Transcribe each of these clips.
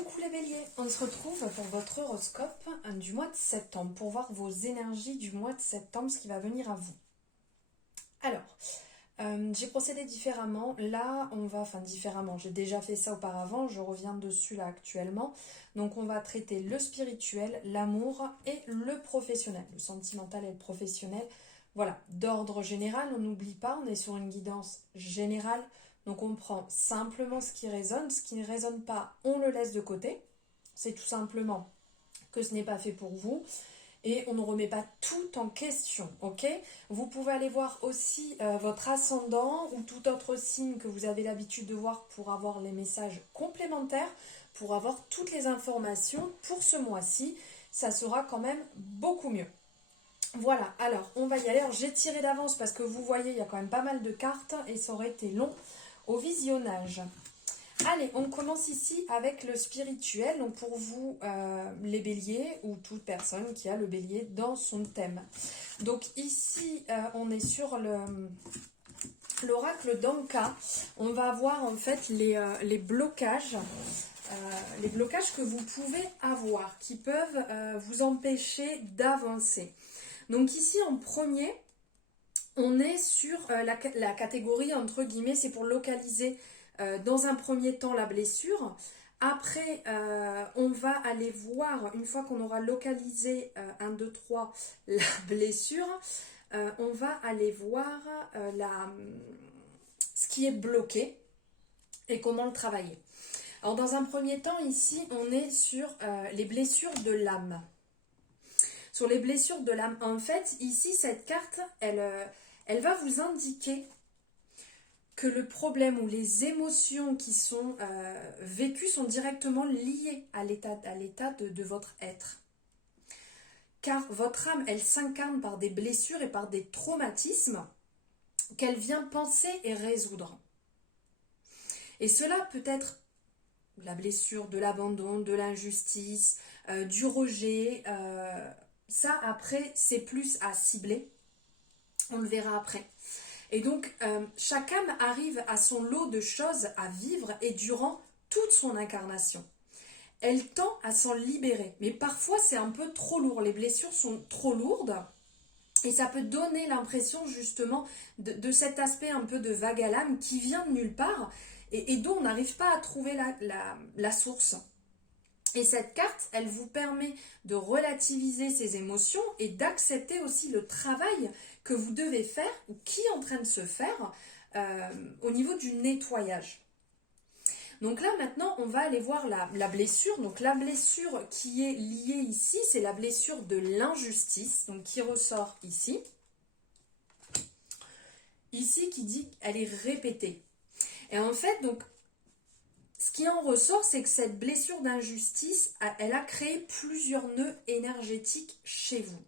Coucou les béliers, on se retrouve pour votre horoscope du mois de septembre, pour voir vos énergies du mois de septembre, ce qui va venir à vous. Alors, j'ai procédé différemment, là on va, différemment, j'ai déjà fait ça auparavant, je reviens dessus là actuellement. Donc on va traiter le spirituel, l'amour et le professionnel, le sentimental et le professionnel. Voilà, d'ordre général, on n'oublie pas, on est sur une guidance générale. Donc on prend simplement ce qui ne résonne pas, on le laisse de côté. C'est tout simplement que ce n'est pas fait pour vous et on ne remet pas tout en question, ok? Vous pouvez aller voir aussi votre ascendant ou tout autre signe que vous avez l'habitude de voir pour avoir les messages complémentaires, pour avoir toutes les informations pour ce mois-ci. Ça sera quand même beaucoup mieux. Voilà, alors on va y aller. Alors j'ai tiré d'avance parce que vous voyez, il y a quand même pas mal de cartes et ça aurait été long au visionnage. Allez, on commence ici avec le spirituel. Donc pour vous, les béliers ou toute personne qui a le bélier dans son thème. Donc ici, on est sur l'oracle d'Anka. On va avoir en fait les blocages. Les blocages que vous pouvez avoir, qui peuvent vous empêcher d'avancer. Donc ici, en premier, on est sur la catégorie, entre guillemets, c'est pour localiser dans un premier temps la blessure. Après, on va aller voir, une fois qu'on aura localisé 1, 2, 3, la blessure, on va aller voir ce qui est bloqué et comment le travailler. Alors, dans un premier temps, ici, on est sur les blessures de l'âme. Sur les blessures de l'âme, en fait, ici, cette carte, elle va vous indiquer que le problème ou les émotions qui sont vécues sont directement liées à l'état de votre être. Car votre âme, elle s'incarne par des blessures et par des traumatismes qu'elle vient penser et résoudre. Et cela peut être la blessure de l'abandon, de l'injustice, du rejet. Ça, après, c'est plus à cibler. On le verra après. Et donc, chaque âme arrive à son lot de choses à vivre et durant toute son incarnation. Elle tend à s'en libérer. Mais parfois, c'est un peu trop lourd. Les blessures sont trop lourdes. Et ça peut donner l'impression, justement, de cet aspect un peu de vague à l'âme qui vient de nulle part et dont on n'arrive pas à trouver la source. Et cette carte, elle vous permet de relativiser ces émotions et d'accepter aussi le travail que vous devez faire ou qui est en train de se faire au niveau du nettoyage. Donc là, maintenant, on va aller voir la blessure. Donc la blessure qui est liée ici, c'est la blessure de l'injustice, donc qui ressort ici. Ici, qui dit qu'elle est répétée. Et en fait, donc, ce qui en ressort, c'est que cette blessure d'injustice, elle a créé plusieurs nœuds énergétiques chez vous.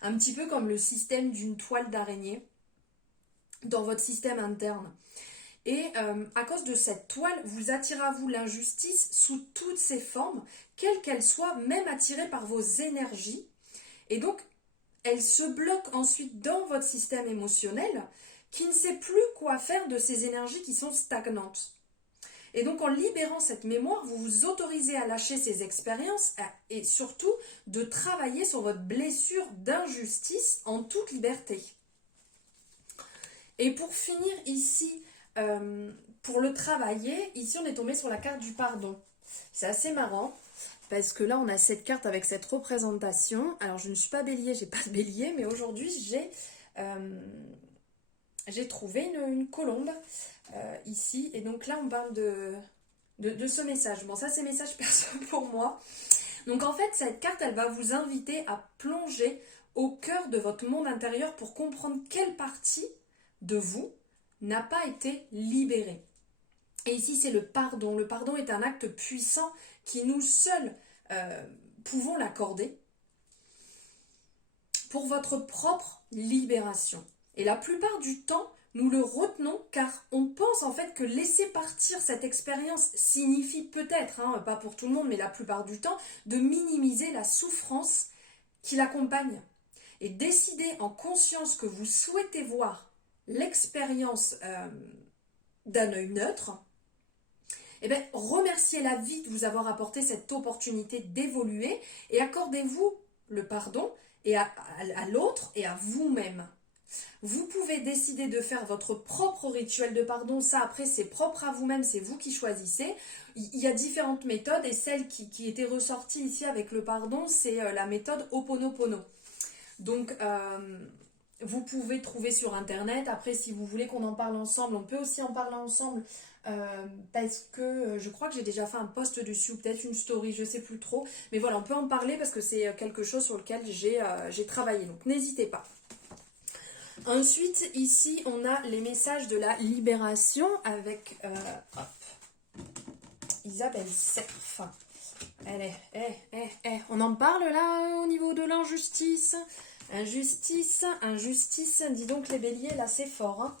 Un petit peu comme le système d'une toile d'araignée dans votre système interne. Et à cause de cette toile, vous attirez à vous l'injustice sous toutes ses formes, quelles qu'elles soient, même attirées par vos énergies. Et donc, elle se bloque ensuite dans votre système émotionnel qui ne sait plus quoi faire de ces énergies qui sont stagnantes. Et donc en libérant cette mémoire, vous vous autorisez à lâcher ces expériences et surtout de travailler sur votre blessure d'injustice en toute liberté. Et pour finir ici, pour le travailler, ici on est tombé sur la carte du pardon. C'est assez marrant parce que là on a cette carte avec cette représentation. Alors je ne suis pas bélier, j'ai pas de bélier, mais aujourd'hui j'ai trouvé une colombe ici. Et donc là, on parle de ce message. Bon, ça, c'est message perso pour moi. Donc en fait, cette carte, elle va vous inviter à plonger au cœur de votre monde intérieur pour comprendre quelle partie de vous n'a pas été libérée. Et ici, c'est le pardon. Le pardon est un acte puissant qui nous seuls pouvons l'accorder pour votre propre libération. Et la plupart du temps, nous le retenons car on pense en fait que laisser partir cette expérience signifie peut-être, pas pour tout le monde, mais la plupart du temps, de minimiser la souffrance qui l'accompagne. Et décider en conscience que vous souhaitez voir l'expérience d'un œil neutre, eh bien, remerciez la vie de vous avoir apporté cette opportunité d'évoluer et accordez-vous le pardon et à l'autre et à vous-même. Vous pouvez décider de faire votre propre rituel de pardon, ça après c'est propre à vous-même, c'est vous qui choisissez. Il y a différentes méthodes et celle qui était ressortie ici avec le pardon, c'est la méthode Ho'oponopono. Donc vous pouvez trouver sur internet, après si vous voulez qu'on en parle ensemble, on peut aussi en parler ensemble parce que je crois que j'ai déjà fait un post dessus ou peut-être une story, je sais plus trop. Mais voilà, on peut en parler parce que c'est quelque chose sur lequel j'ai travaillé, donc n'hésitez pas. Ensuite, ici, on a les messages de la libération avec Isabelle Cerf. On en parle là au niveau de l'injustice. Injustice, dis donc les béliers, là c'est fort. Hein.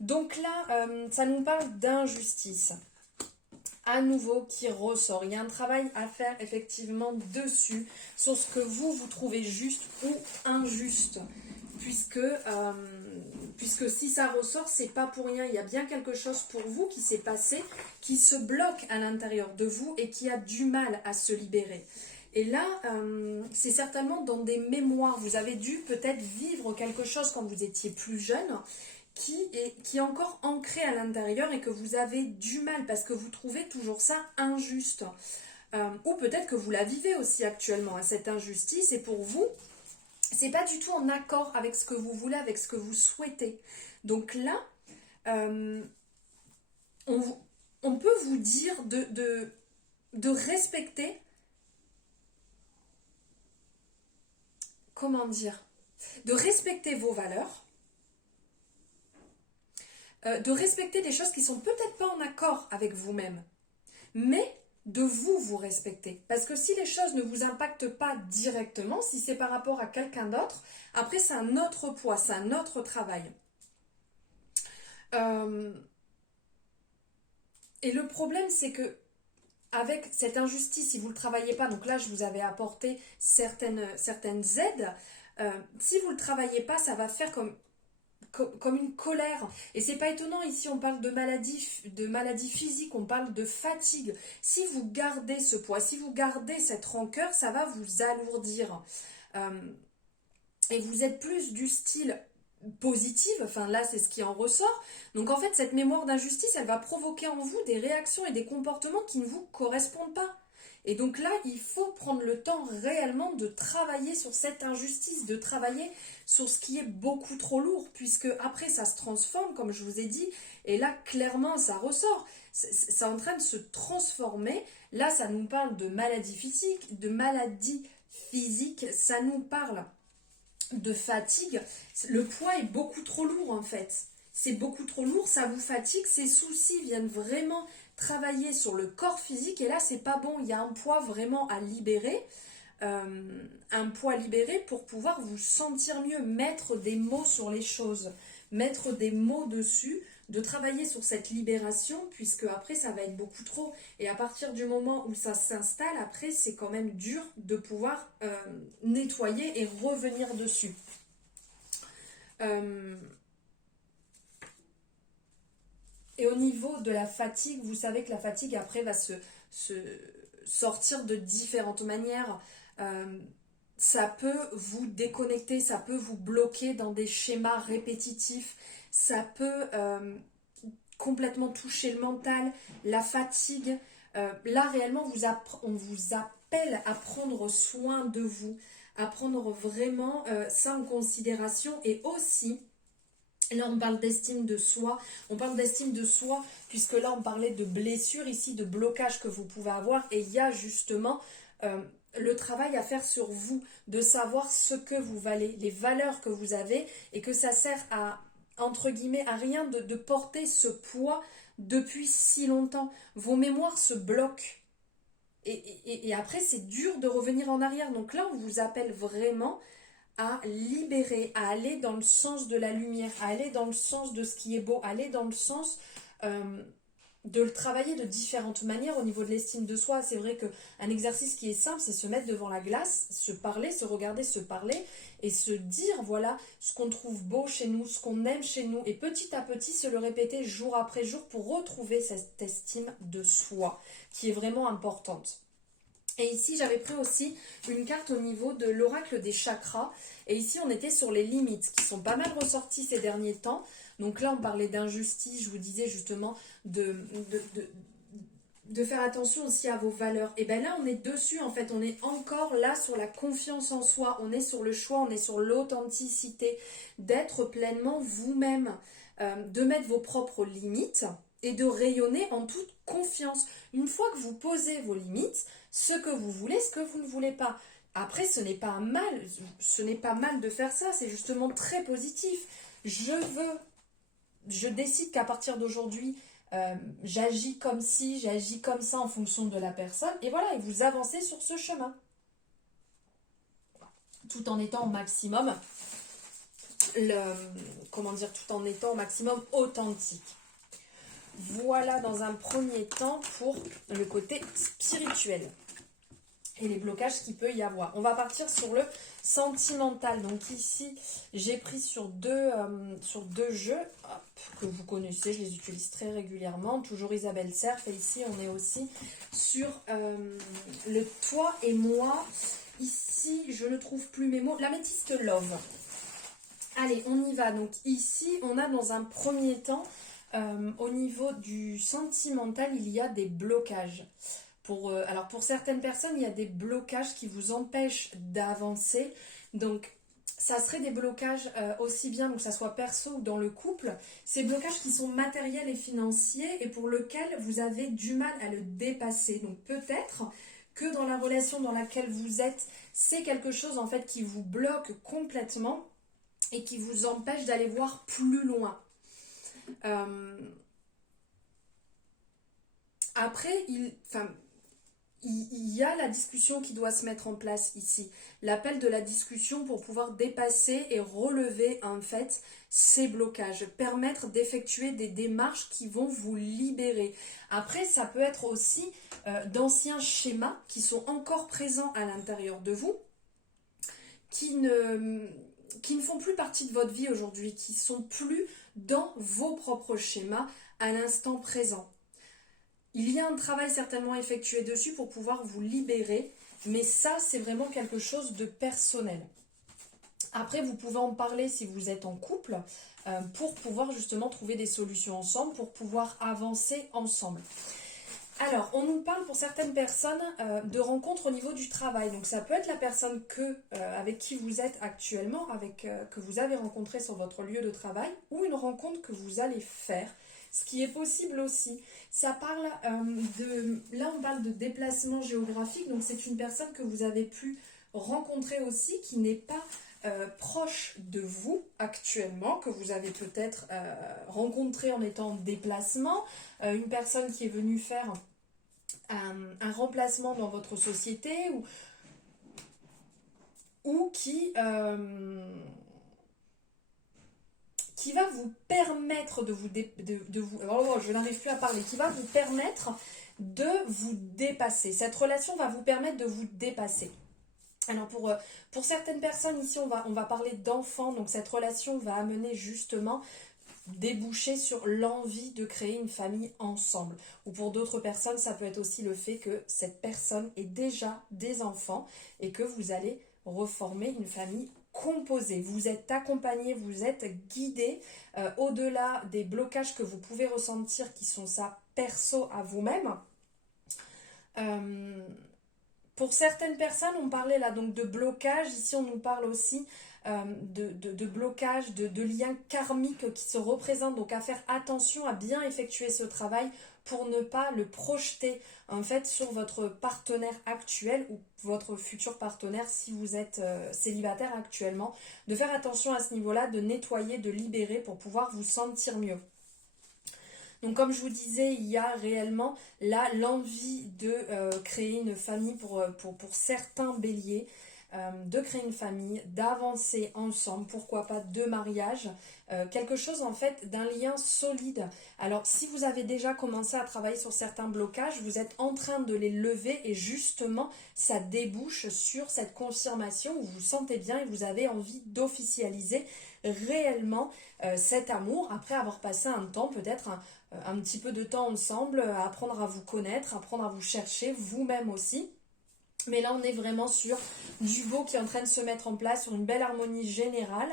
Donc là, ça nous parle d'injustice. À nouveau qui ressort. Il y a un travail à faire effectivement dessus, sur ce que vous trouvez juste ou injuste. Puisque si ça ressort, c'est pas pour rien. Il y a bien quelque chose pour vous qui s'est passé, qui se bloque à l'intérieur de vous et qui a du mal à se libérer. Et là, c'est certainement dans des mémoires. Vous avez dû peut-être vivre quelque chose quand vous étiez plus jeune qui est encore ancré à l'intérieur et que vous avez du mal parce que vous trouvez toujours ça injuste. Ou peut-être que vous la vivez aussi actuellement, cette injustice, et pour vous, c'est pas du tout en accord avec ce que vous voulez, avec ce que vous souhaitez. Donc là, on peut vous dire de respecter, comment dire, de respecter vos valeurs, de respecter des choses qui sont peut-être pas en accord avec vous-même, mais de vous respecter. Parce que si les choses ne vous impactent pas directement, si c'est par rapport à quelqu'un d'autre, après c'est un autre poids, c'est un autre travail. Et le problème c'est que avec cette injustice, si vous ne le travaillez pas, donc là je vous avais apporté certaines aides, si vous ne le travaillez pas, ça va faire comme une colère. Et c'est pas étonnant, ici on parle de maladie physique, on parle de fatigue. Si vous gardez ce poids, si vous gardez cette rancœur, ça va vous alourdir. Et vous êtes plus du style positive, enfin là c'est ce qui en ressort. Donc en fait cette mémoire d'injustice, elle va provoquer en vous des réactions et des comportements qui ne vous correspondent pas. Et donc là, il faut prendre le temps réellement de travailler sur cette injustice, de travailler sur ce qui est beaucoup trop lourd, puisque après ça se transforme, comme je vous ai dit, et là clairement ça ressort. C'est en train de se transformer. Là, ça nous parle de maladie physique, ça nous parle de fatigue. Le poids est beaucoup trop lourd en fait. C'est beaucoup trop lourd, ça vous fatigue, ces soucis viennent vraiment travailler sur le corps physique et là c'est pas bon, il y a un poids vraiment à libérer, un poids à libérer pour pouvoir vous sentir mieux, mettre des mots sur les choses, mettre des mots dessus, de travailler sur cette libération puisque après ça va être beaucoup trop et à partir du moment où ça s'installe, après c'est quand même dur de pouvoir nettoyer et revenir dessus. Et au niveau de la fatigue, vous savez que la fatigue après va se sortir de différentes manières. Ça peut vous déconnecter, ça peut vous bloquer dans des schémas répétitifs, ça peut complètement toucher le mental, la fatigue. Là réellement on vous appelle à prendre soin de vous, à prendre vraiment ça en considération et aussi... Là, on parle d'estime de soi. On parle d'estime de soi puisque là, on parlait de blessures ici, de blocages que vous pouvez avoir. Et il y a justement le travail à faire sur vous, de savoir ce que vous valez, les valeurs que vous avez et que ça sert à, entre guillemets, à rien de porter ce poids depuis si longtemps. Vos mémoires se bloquent. Et après, c'est dur de revenir en arrière. Donc là, on vous appelle vraiment à libérer, à aller dans le sens de la lumière, à aller dans le sens de ce qui est beau, à aller dans le sens de le travailler de différentes manières au niveau de l'estime de soi. C'est vrai qu'un exercice qui est simple, c'est se mettre devant la glace, se parler, se regarder, se parler et se dire, voilà, ce qu'on trouve beau chez nous, ce qu'on aime chez nous, et petit à petit se le répéter jour après jour pour retrouver cette estime de soi qui est vraiment importante. Et ici, j'avais pris aussi une carte au niveau de l'oracle des chakras. Et ici, on était sur les limites qui sont pas mal ressorties ces derniers temps. Donc là, on parlait d'injustice. Je vous disais justement de faire attention aussi à vos valeurs. Et bien là, on est dessus, en fait. On est encore là sur la confiance en soi. On est sur le choix, on est sur l'authenticité. D'être pleinement vous-même. De mettre vos propres limites et de rayonner en toute confiance. Une fois que vous posez vos limites, ce que vous voulez, ce que vous ne voulez pas. Après, ce n'est pas mal de faire ça, c'est justement très positif. Je décide qu'à partir d'aujourd'hui, j'agis comme ci, j'agis comme ça en fonction de la personne, et voilà, et vous avancez sur ce chemin. Tout en étant au maximum, tout en étant au maximum authentique. Voilà dans un premier temps pour le côté spirituel et les blocages qu'il peut y avoir. On va partir sur le sentimental. Donc ici, j'ai pris sur deux jeux que vous connaissez, je les utilise très régulièrement. Toujours Isabelle Cerf. Et ici, on est aussi sur le toi et moi. Ici, je ne trouve plus mes mots. L'améthyste love. Allez, on y va. Donc ici, on a dans un premier temps, au niveau du sentimental, il y a des blocages. Alors pour certaines personnes, il y a des blocages qui vous empêchent d'avancer. Donc ça serait des blocages aussi bien que ça soit perso ou dans le couple. Ces blocages qui sont matériels et financiers et pour lesquels vous avez du mal à le dépasser. Donc peut-être que dans la relation dans laquelle vous êtes, c'est quelque chose en fait qui vous bloque complètement et qui vous empêche d'aller voir plus loin. Après, il y a la discussion qui doit se mettre en place ici. L'appel de la discussion pour pouvoir dépasser et relever en fait ces blocages. Permettre d'effectuer des démarches qui vont vous libérer. Après, ça peut être aussi d'anciens schémas qui sont encore présents à l'intérieur de vous, qui ne font plus partie de votre vie aujourd'hui, qui ne sont plus dans vos propres schémas à l'instant présent. Il y a un travail certainement effectué dessus pour pouvoir vous libérer, mais ça, c'est vraiment quelque chose de personnel. Après, vous pouvez en parler si vous êtes en couple, pour pouvoir justement trouver des solutions ensemble, pour pouvoir avancer ensemble. Alors, on nous parle pour certaines personnes de rencontres au niveau du travail. Donc, ça peut être la personne avec qui vous êtes actuellement, que vous avez rencontré sur votre lieu de travail, ou une rencontre que vous allez faire. Ce qui est possible aussi. Ça parle là on parle de déplacement géographique, donc c'est une personne que vous avez pu rencontrer aussi, qui n'est pas proche de vous actuellement, que vous avez peut-être rencontré en étant en déplacement, une personne qui est venue faire un remplacement dans votre société, ou qui va vous permettre je n'arrive plus à parler, qui va vous permettre de vous dépasser. Cette relation va vous permettre de vous dépasser. Alors pour certaines personnes ici, on va parler d'enfants, donc cette relation va amener justement déboucher sur l'envie de créer une famille ensemble. Ou pour d'autres personnes, ça peut être aussi le fait que cette personne ait déjà des enfants et que vous allez reformer une famille composé, vous êtes accompagné, vous êtes guidé au-delà des blocages que vous pouvez ressentir qui sont ça perso à vous-même. Pour certaines personnes, on parlait là donc de blocage, ici on nous parle aussi de blocage, de liens karmiques qui se représentent, donc à faire attention à bien effectuer ce travail pour ne pas le projeter en fait sur votre partenaire actuel ou votre futur partenaire si vous êtes célibataire actuellement, de faire attention à ce niveau-là, de nettoyer, de libérer pour pouvoir vous sentir mieux. Donc comme je vous disais, il y a réellement là l'envie de créer une famille pour certains béliers. de créer une famille, d'avancer ensemble, pourquoi pas de mariage, quelque chose en fait d'un lien solide. Alors si vous avez déjà commencé à travailler sur certains blocages, vous êtes en train de les lever et justement ça débouche sur cette confirmation où vous vous sentez bien et vous avez envie d'officialiser réellement cet amour après avoir passé un temps, peut-être un petit peu de temps ensemble, à apprendre à vous connaître, apprendre à vous chercher, vous-même aussi. Mais là, on est vraiment sur du beau qui est en train de se mettre en place, sur une belle harmonie générale,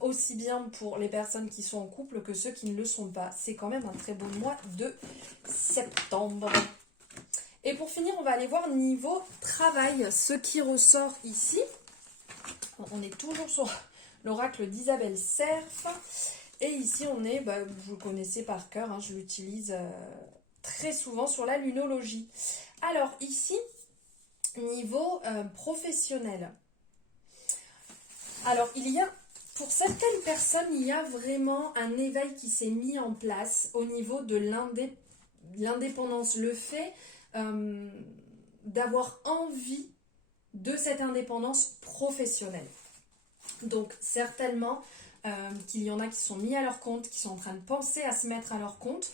aussi bien pour les personnes qui sont en couple que ceux qui ne le sont pas. C'est quand même un très beau mois de septembre. Et pour finir, on va aller voir niveau travail, ce qui ressort ici. On est toujours sur l'oracle d'Isabelle Serf. Et ici, on est, vous le connaissez par cœur, hein, je l'utilise très souvent sur la lunologie. Alors ici, niveau professionnel. Alors, pour certaines personnes, il y a vraiment un éveil qui s'est mis en place au niveau de l'indépendance. Le fait d'avoir envie de cette indépendance professionnelle. Donc, certainement qu'il y en a qui sont mis à leur compte, qui sont en train de penser à se mettre à leur compte,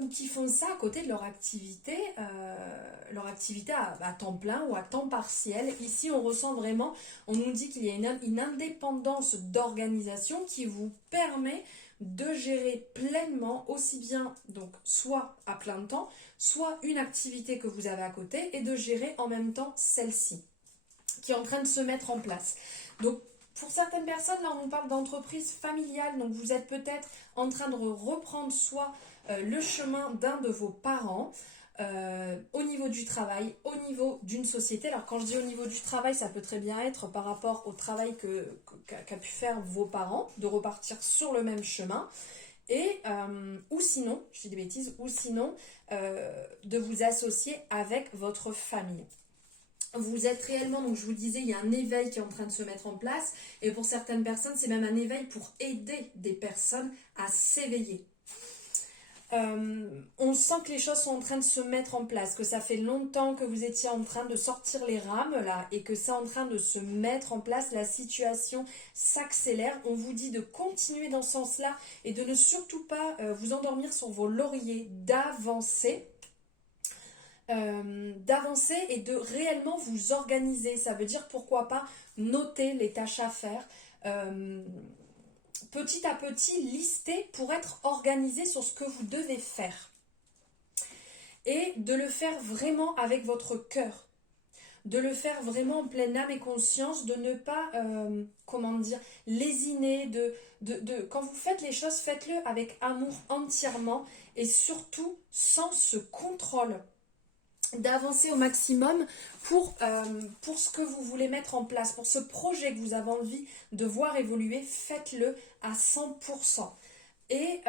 ou qui font ça à côté de leur activité à temps plein ou à temps partiel. Ici, on ressent vraiment, on nous dit qu'il y a une indépendance d'organisation qui vous permet de gérer pleinement, aussi bien donc soit à plein de temps, soit une activité que vous avez à côté, et de gérer en même temps celle-ci, qui est en train de se mettre en place. Donc, pour certaines personnes, là, on parle d'entreprise familiale, donc vous êtes peut-être en train de reprendre soit le chemin d'un de vos parents, au niveau du travail, au niveau d'une société. Alors quand je dis au niveau du travail, ça peut très bien être par rapport au travail qu'a pu faire vos parents, de repartir sur le même chemin, et ou sinon, je dis des bêtises, ou sinon de vous associer avec votre famille. Vous êtes réellement, donc je vous disais, il y a un éveil qui est en train de se mettre en place, et pour certaines personnes, c'est même un éveil pour aider des personnes à s'éveiller. On sent que les choses sont en train de se mettre en place, que ça fait longtemps que vous étiez en train de sortir les rames là, et que c'est en train de se mettre en place, la situation s'accélère. On vous dit de continuer dans ce sens-là et de ne surtout pas vous endormir sur vos lauriers, d'avancer et de réellement vous organiser. Ça veut dire pourquoi pas noter les tâches à faire, petit à petit lister pour être organisé sur ce que vous devez faire, et de le faire vraiment avec votre cœur, de le faire vraiment en pleine âme et conscience, de ne pas lésiner, quand vous faites les choses, faites-le avec amour entièrement, et surtout sans ce contrôle, d'avancer au maximum pour ce que vous voulez mettre en place, pour ce projet que vous avez envie de voir évoluer. Faites-le à 100%. Et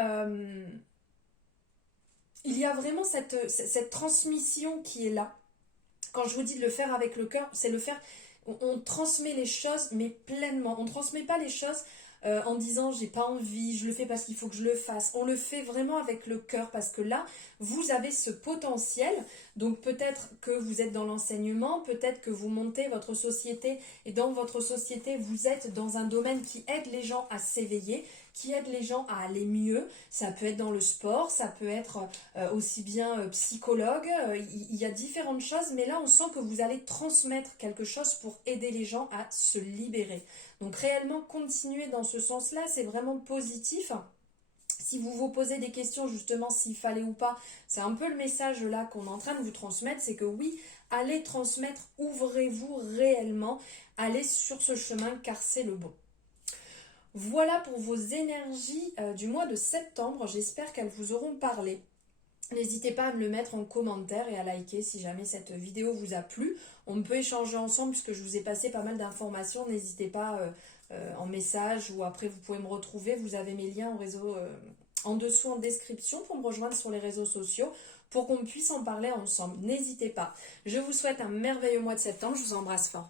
il y a vraiment cette transmission qui est là. Quand je vous dis de le faire avec le cœur, c'est le faire, on transmet les choses, mais pleinement. On ne transmet pas les choses en disant j'ai pas envie, je le fais parce qu'il faut que je le fasse. On le fait vraiment avec le cœur, parce que là, vous avez ce potentiel. Donc peut-être que vous êtes dans l'enseignement, peut-être que vous montez votre société, et dans votre société, vous êtes dans un domaine qui aide les gens à s'éveiller, qui aide les gens à aller mieux. Ça peut être dans le sport, ça peut être aussi bien psychologue, il y a différentes choses, mais là on sent que vous allez transmettre quelque chose pour aider les gens à se libérer. Donc réellement continuer dans ce sens-là, c'est vraiment positif. Si vous vous posez des questions justement s'il fallait ou pas, c'est un peu le message là qu'on est en train de vous transmettre, c'est que oui, allez transmettre, ouvrez-vous réellement, allez sur ce chemin car c'est le bon. Voilà pour vos énergies du mois de septembre, j'espère qu'elles vous auront parlé. N'hésitez pas à me le mettre en commentaire et à liker si jamais cette vidéo vous a plu. On peut échanger ensemble puisque je vous ai passé pas mal d'informations. N'hésitez pas en message, ou après vous pouvez me retrouver. Vous avez mes liens au réseau en dessous en description pour me rejoindre sur les réseaux sociaux pour qu'on puisse en parler ensemble. N'hésitez pas. Je vous souhaite un merveilleux mois de septembre. Je vous embrasse fort.